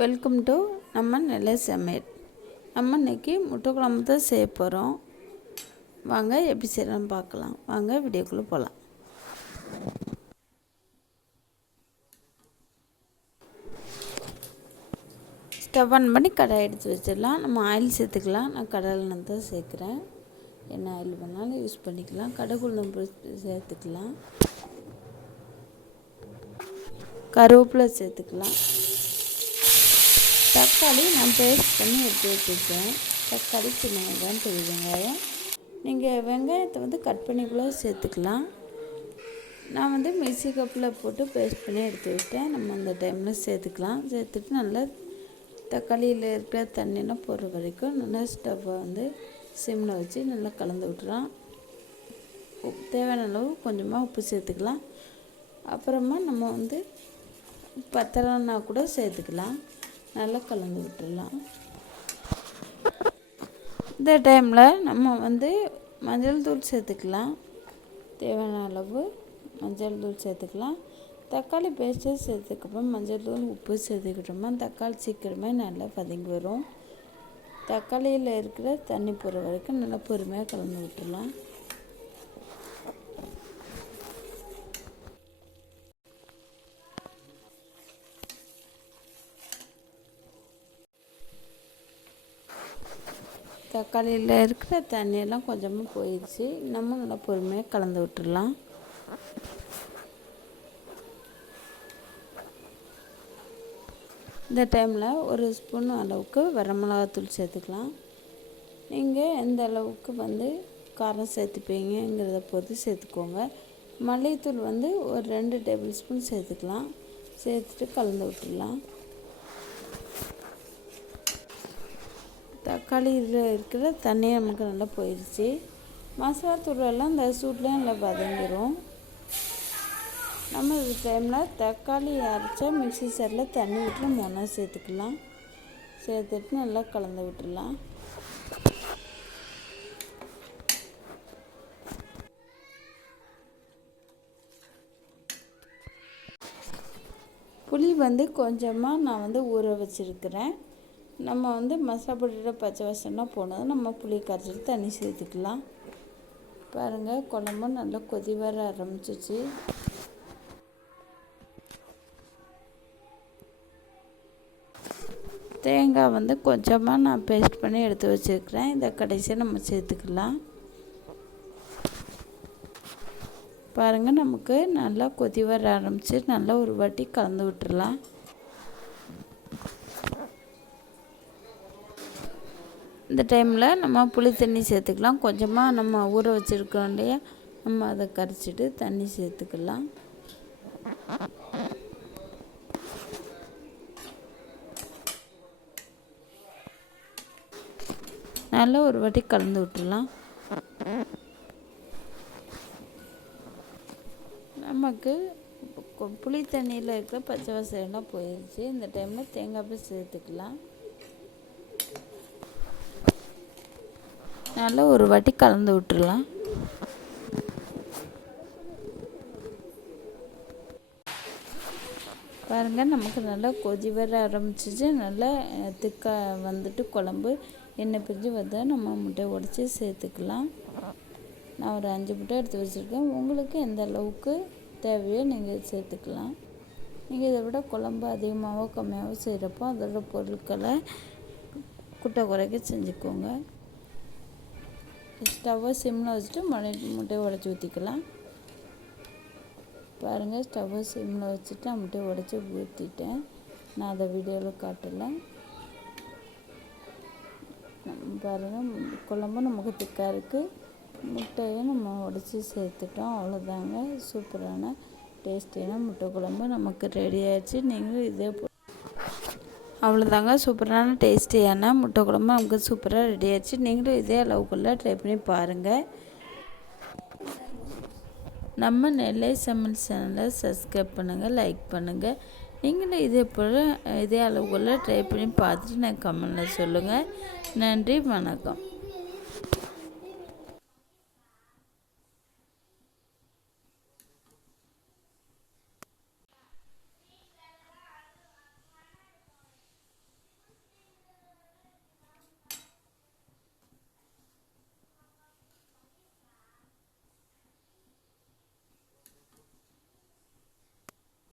Welcome to நம்ம நெல்லை சமையல். நம்ம இன்றைக்கி முட்டை குழம்பு தான் செய்ய போகிறோம். வாங்க எப்படி செய்யலாம்னு பார்க்கலாம். வாங்க வீடியோக்குள்ளே போகலாம். ஸ்டவ் ஆன் பண்ணி கடாய் எடுத்து வச்சிடலாம். நம்ம ஆயில் சேர்த்துக்கலாம். நான் கடலை தான் சேர்க்குறேன். என்ன ஆயில் பண்ணாலும் யூஸ் பண்ணிக்கலாம். கடுகுளுந்து சேர்த்துக்கலாம். கருவேப்பிலை சேர்த்துக்கலாம். தக்காளி நான் பேஸ்ட் பண்ணி எடுத்து வச்சுருக்கேன். தக்காளி, சின்ன வெங்காயம், பெரிய வெங்காயம். நீங்கள் வெங்காயத்தை கட் பண்ணி கூட சேர்த்துக்கலாம். நான் மிக்ஸி கப்பில் போட்டு பேஸ்ட் பண்ணி எடுத்து விட்டேன். நம்ம அந்த டைமில் சேர்த்துக்கலாம். சேர்த்துட்டு நல்லா தக்காளியில் இருக்கிற தண்ணியெல்லாம் போடுற வரைக்கும் நல்லா ஸ்டவ்வை சிம்மில் வச்சு நல்லா கலந்து விட்டுறலாம். தேவையான அளவு கொஞ்சமாக உப்பு சேர்த்துக்கலாம். அப்புறமா நம்ம பத்தலைன்னா கூட சேர்த்துக்கலாம். நல்லா கலந்து விட்டுடலாம். இந்த டைமில் நம்ம மஞ்சள் தூள் சேர்த்துக்கலாம். தேவையான அளவு மஞ்சள் தூள் சேர்த்துக்கலாம். தக்காளி பேஸ்ட்டு சேர்த்துக்கப்புறம் மஞ்சள் தூள், உப்பு சேர்த்துக்கிட்டோம்னா தக்காளி சீக்கிரமே நல்லா வதங்கி வரும். தக்காளியில் இருக்கிற தண்ணி போகிற வரைக்கும் நல்லா பொறுமையாக கலந்து விட்டுடலாம். தக்காளியில் இருக்கிற தண்ணியெல்லாம் கொஞ்சமாக போயிடுச்சு. நம்ம நல்லா பொறுமையாக கலந்து விட்டுடலாம். இந்த டைமில் ஒரு ஸ்பூன் அளவுக்கு வரமிளகாத்தூள் சேர்த்துக்கலாம். நீங்கள் எந்த அளவுக்கு காரம் சேர்த்துப்பீங்கிறத பொறுத்து சேர்த்துக்கோங்க. மல்லித்தூள் ஒரு 2 டேபிள் ஸ்பூன் சேர்த்துக்கலாம். சேர்த்துட்டு கலந்து விட்டுடலாம். தக்காளியில் இருக்கிற தண்ணி நமக்கு நல்லா போயிடுச்சு. மசாலா தூளெல்லாம் இந்த சூட்லேயும் நல்லா வதங்கிடும். நம்ம இந்த டைமில் தக்காளி அரைச்சா மிக்ஸி ஜாரில் தண்ணி விட்டு ஒன்றா சேர்த்துக்கலாம். சேர்த்துட்டு நல்லா கலந்து விட்டுடலாம். புளி கொஞ்சமாக நான் ஊற வச்சுருக்கிறேன். நம்ம மசாலா பொடியோட பச்சை வாசம்லாம் போனதும் நம்ம புளி கரைச்சிட்டு தண்ணி சேர்த்துக்கலாம். பாருங்கள், குழம்பும் நல்லா கொதி வர ஆரம்பிச்சிச்சு. தேங்காய் கொஞ்சமாக நான் பேஸ்ட் பண்ணி எடுத்து வச்சுருக்கிறேன். இதை கடைசியாக நம்ம சேர்த்துக்கலாம். பாருங்கள், நமக்கு நல்லா கொதி வர ஆரம்பிச்சு. நல்லா ஒரு வாட்டி கலந்து விட்டுடலாம். இந்த டைமில் நம்ம புளி தண்ணி சேர்த்துக்கலாம். கொஞ்சமாக நம்ம ஊற வச்சுருக்கோம் இல்லையா, நம்ம அதை கரைச்சிட்டு தண்ணி சேர்த்துக்கலாம். நல்லா ஒரு வாட்டி கலந்து விட்டுடலாம். நமக்கு புளி தண்ணியில் இருக்கிற பச்சை வாசனைலாம் போயிடுச்சு. இந்த டைமில் தேங்காய் பால் சேர்த்துக்கலாம். நல்லா ஒரு வாட்டி கலந்து விட்டுடலாம். பாருங்கள், நமக்கு நல்லா கொதி வர ஆரம்பிச்சிச்சு. நல்லா திக்காக குழம்பு எண்ணெய் பிரிஞ்சு நம்ம முட்டையை உடச்சி சேர்த்துக்கலாம். நான் ஒரு 5 முட்டை எடுத்து வச்சுருக்கேன். உங்களுக்கு எந்த அளவுக்கு தேவையோ நீங்கள் சேர்த்துக்கலாம். நீங்கள் இதை விட குழம்பு அதிகமாகவோ கம்மியாகவோ செய்கிறப்போ அதோட பொருட்களை குட்டை குறைக்க செஞ்சுக்கோங்க. ஸ்டவ்வை சிம்மில் வச்சுட்டு முட்டையை உடச்சி ஊற்றிக்கலாம். பாருங்கள், ஸ்டவ்வை சிம்மில் வச்சுட்டு நான் முட்டையை உடச்சி ஊற்றிட்டேன். நான் அதை வீடியோவில் காட்டலை. பாருங்கள், குழம்பும் நமக்கு திக்காக இருக்குது. முட்டையை நம்ம உடச்சி சேர்த்துட்டோம். அவ்வளோதாங்க, சூப்பரான டேஸ்டியான முட்டை குழம்பு நமக்கு ரெடி ஆகிடுச்சு. நீங்களும் இதே அவ்வளோதாங்க, சூப்பரான டேஸ்டியான முட்டை குழம்பு நமக்கு சூப்பராக ரெடி ஆகிடுச்சு. நீங்களும் இதே அளவுக்குள்ளே ட்ரை பண்ணி பாருங்கள். நம்ம நெல்லை சமையல் சேனலை சப்ஸ்கிரைப் பண்ணுங்கள், லைக் பண்ணுங்கள். நீங்களும் இதே அளவுக்குள்ளே ட்ரை பண்ணி பார்த்துட்டு எனக்கு கமெண்ட்டில் சொல்லுங்கள். நன்றி, வணக்கம்.